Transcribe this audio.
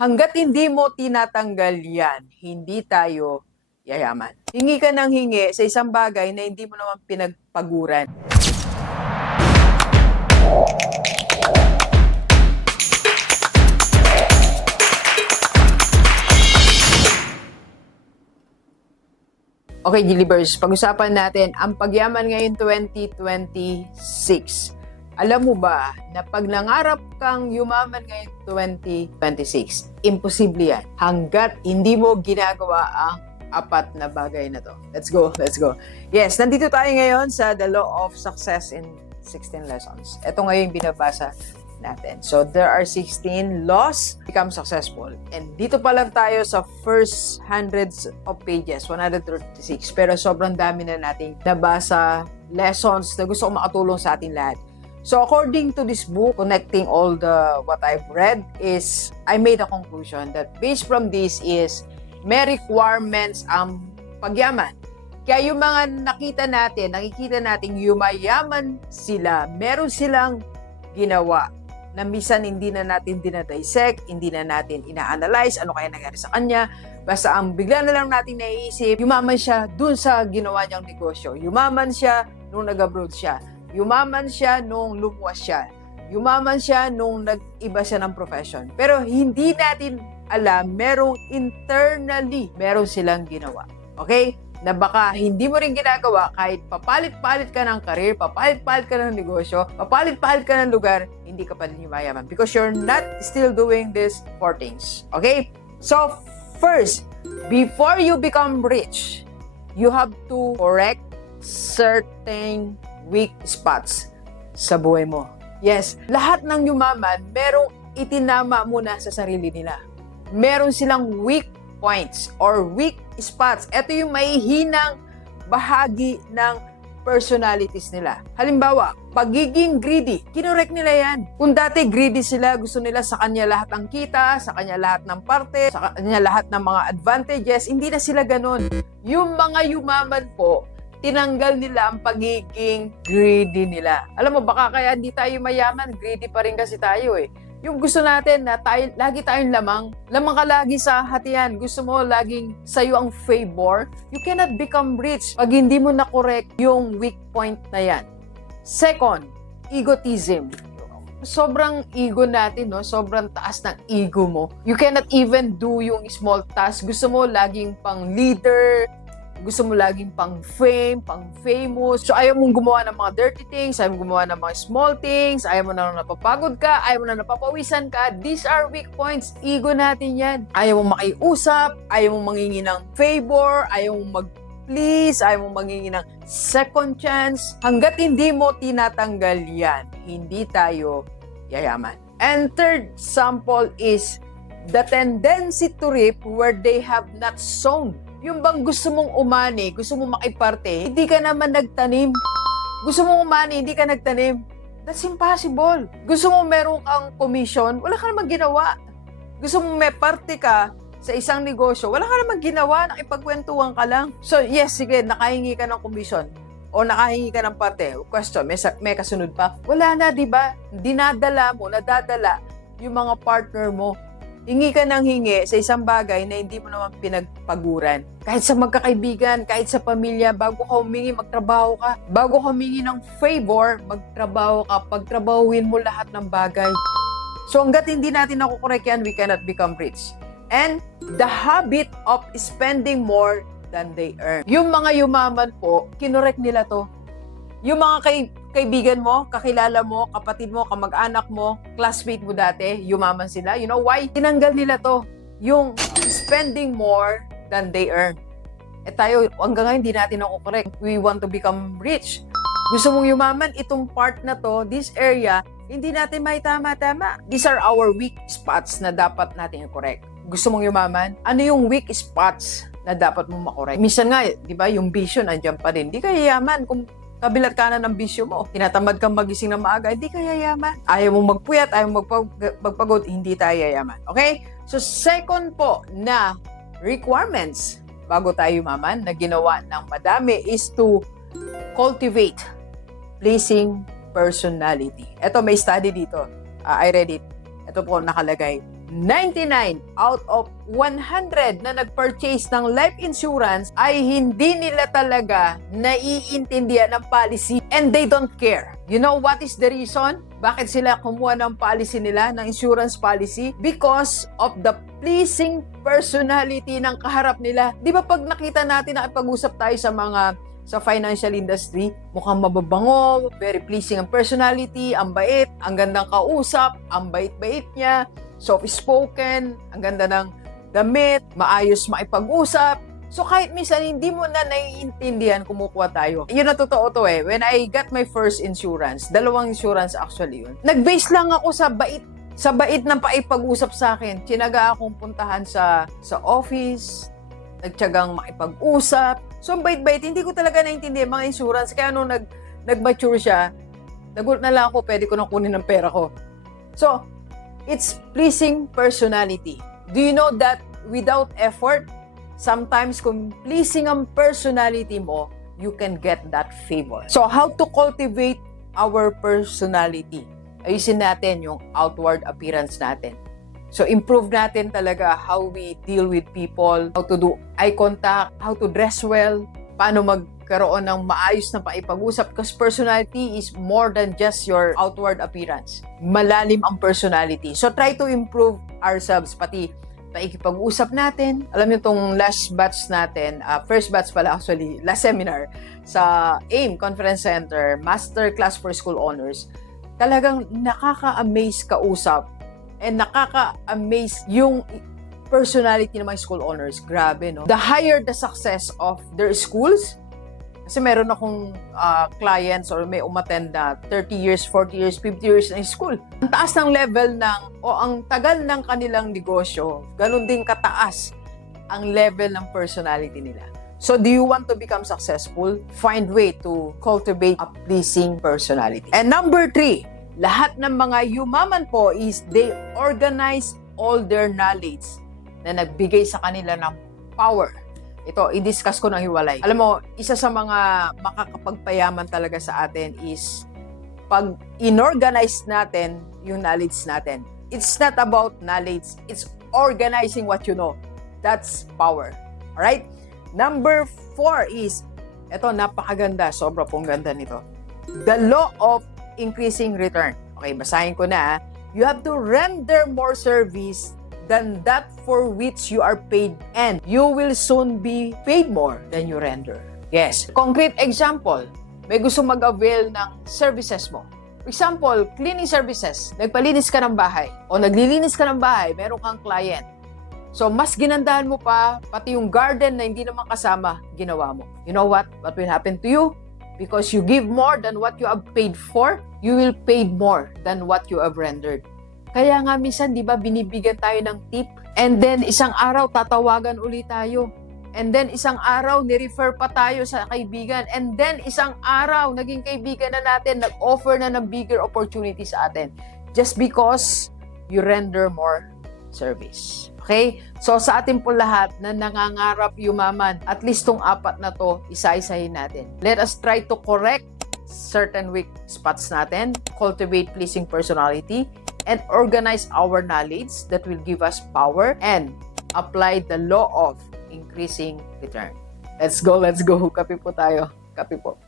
Hangga't hindi mo tinatanggal yan, hindi tayo yayaman. Hingi ka ng hingi sa isang bagay na hindi mo naman pinagpaguran. Okay, Gilibers, pag-usapan natin ang pagyaman ngayon 2026. Alam mo ba na pag nangarap kang yumaman ngayon 2026, imposible yan hanggat hindi mo ginagawa ang apat na bagay na to. Let's go, let's go. Yes, nandito tayo ngayon sa The Law of Success in 16 Lessons. Ito ngayon yung binabasa natin. So, there are 16 laws to become successful. And dito pa lang tayo sa first hundreds of pages, 136. Pero sobrang dami na nating nabasa, lessons na gusto kong makatulong sa ating lahat. So, according to this book, connecting all the what I've read is, I made a conclusion that based from this is, may requirements ang pagyaman. Kaya yung mga nakikita natin yumayaman sila, meron silang ginawa na minsan hindi na natin dinadissect, hindi na natin ina-analyze ano kaya nangyari sa kanya. Basta ang bigla na lang natin naiisip, yumaman siya dun sa ginawa niyang negosyo. Yumaman siya nung nag-abroad siya. Yumaman siya nung lumuwas siya. Yumaman siya nung nag-iba siya ng profession. Pero hindi natin alam, merong internally, meron silang ginawa. Okay? Na baka hindi mo rin ginagawa kahit papalit-palit ka ng career, papalit-palit ka ng negosyo, papalit-palit ka ng lugar, hindi ka pa rin yumayaman because you're not still doing these four things. Okay? So, first, before you become rich, you have to correct certain weak spots sa buhay mo. Yes, lahat ng yumaman, merong itinama muna sa sarili nila. Meron silang weak points or weak spots. Ito yung mahihinang bahagi ng personalities nila. Halimbawa, pagiging greedy, kinorek nila yan. Kung dati greedy sila, gusto nila sa kanya lahat ng kita, sa kanya lahat ng parte, sa kanya lahat ng mga advantages, hindi na sila ganun. Yung mga yumaman po, tinanggal nila ang pagiging greedy nila. Alam mo, baka kaya hindi tayo mayaman, greedy pa rin kasi tayo eh. Yung gusto natin na tayo, lagi tayong lamang ka lagi sa hatian, gusto mo laging sa'yo ang favor, you cannot become rich pag hindi mo na-correct yung weak point na yan. Second, egotism. Sobrang ego natin, no? Sobrang taas ng ego mo. You cannot even do yung small task. Gusto mo laging pang leader, gusto mo laging pang fame, pang famous. So, ayaw mong gumawa ng mga dirty things, ayaw mong gumawa ng mga small things, ayaw mo na napapagod ka, ayaw mo na napapawisan ka. These are weak points. Ego natin yan. Ayaw mong makiusap, ayaw mong mangingi ng favor, ayaw mong mag-please, ayaw mong mangingi ng second chance. Hanggat hindi mo tinatanggal yan, hindi tayo yayaman. And third sample is the tendency to reap where they have not sown. Yung bang gusto mong umani, gusto mong makiparte, hindi ka naman nagtanim. Gusto mong umani, hindi ka nagtanim. That's impossible. Gusto mong meron kang commission, wala ka naman ginawa. Gusto mong may parte ka sa isang negosyo, wala ka naman ginawa, nakipagkwentuhan ka lang. So yes, sige, nakahingi ka ng commission o nakahingi ka ng parte. Question, may kasunod pa? Wala na, di ba? Dinadala mo, nadadala yung mga partner mo. Hingi ka ng hingi sa isang bagay na hindi mo naman pinagpaguran. Kahit sa magkakaibigan, kahit sa pamilya, bago ka humingi, magtrabaho ka. Bago ka humingi ng favor, magtrabaho ka. Pagtrabahuin mo lahat ng bagay. So hanggat hindi natin nakukorek yan, we cannot become rich. And the habit of spending more than they earn. Yung mga yumaman po, kinorek nila to. Yung mga kaibigan mo, kakilala mo, kapatid mo, kamag-anak mo, classmate mo dati, yumaman sila. You know why? Tinanggal nila to. Yung spending more than they earn. Eh tayo, hanggang ngayon, hindi natin nakukorek. We want to become rich. Gusto mong yumaman, itong part na to, this area, hindi natin may tama-tama. These are our weak spots na dapat natin i-correct. Gusto mong yumaman? Ano yung weak spots na dapat mong makorek? Minsan nga, di ba, yung vision, andyan pa rin. Di ka yayaman kung kabilat kanan ng bisyo mo. Tinatamad kang magising na maaga, hindi ka yayaman. Ayaw mong magpuyat, ayaw mong magpagod, hindi tayo yayaman. Okay? So, second po na requirements bago tayo yumaman na ginawa ng madami is to cultivate pleasing personality. Ito, may study dito. I read it. Ito po nakalagay. 99 out of 100 na nag-purchase ng life insurance ay hindi nila talaga naiintindihan ng policy and they don't care. You know what is the reason? Bakit sila kumuha ng policy nila, ng insurance policy? Because of the pleasing personality ng kaharap nila. Di ba pag nakita natin na ipag-usap tayo sa financial industry, mukhang mababango, very pleasing ang personality, ang bait, ang gandang kausap, ang bait-bait niya, soft-spoken, ang ganda ng damit, maayos maipag-usap. So kahit minsan hindi mo na naiintindihan, kumukuha tayo. Yun na totoo to eh. When I got my first insurance, dalawang insurance actually yun. Nag-base lang ako sa bait ng paipag-usap sa akin. Tinaga akong puntahan sa office, nagtiyagang makipag-usap. So ang bait-bait, hindi ko talaga naiintindihan mga insurance. Kaya nung nag-mature siya, nagulat na lang ako, pwede ko na kunin ng pera ko. So, it's pleasing personality. Do you know that without effort, sometimes kung pleasing ang personality mo, you can get that favor. So, how to cultivate our personality? Ayusin natin yung outward appearance natin. So, improve natin talaga how we deal with people, how to do eye contact, how to dress well, paano magkaroon ng maayos na paipag-usap because personality is more than just your outward appearance. Malalim ang personality. So, try to improve ourselves, pati paikipag-usap natin. Alam niyo itong last batch natin, first batch pala actually, last seminar sa AIM Conference Center, Master Class for School Owners, talagang nakaka-amaze kausap and nakaka-amaze yung personality ng mga school owners. Grabe, no? The higher the success of their schools, kasi meron akong clients or may umattend na 30 years, 40 years, 50 years na school. Ang taas ng level ang tagal ng kanilang negosyo, ganun din kataas ang level ng personality nila. So, do you want to become successful? Find way to cultivate a pleasing personality. And number 3, lahat ng mga yumaman po is they organize all their knowledge na nagbigay sa kanila ng power. Ito, i-discuss ko ng hiwalay. Alam mo, isa sa mga makakapagpayaman talaga sa atin is pag inorganize natin yung knowledge natin. It's not about knowledge. It's organizing what you know. That's power. Alright? Number 4 is, ito, napakaganda. Sobra pong ganda nito. The law of increasing return. Okay, basahin ko na. You have to render more service than that for which you are paid, and you will soon be paid more than you render. Yes. Concrete example, may gusto mag-avail ng services mo. For example, cleaning services. Nagpalinis ka ng bahay o naglilinis ka ng bahay, meron kang client. So, mas ginandahan mo pa, pati yung garden na hindi naman kasama, ginawa mo. You know what? What will happen to you? Because you give more than what you have paid for, you will pay more than what you have rendered. Kaya nga minsan, di ba, binibigyan tayo ng tip, and then isang araw, tatawagan ulit tayo. And then isang araw, ni-refer pa tayo sa kaibigan. And then isang araw, naging kaibigan na natin, nag-offer na ng bigger opportunity sa atin. Just because you render more service. Okay? So sa atin po lahat na nangangarap yumaman, at least tong 4 na to, isa-isahin natin. Let us try to correct certain weak spots natin, cultivate pleasing personality, and organize our knowledge that will give us power, and apply the law of increasing return. Let's go. Kape po tayo. Kape po.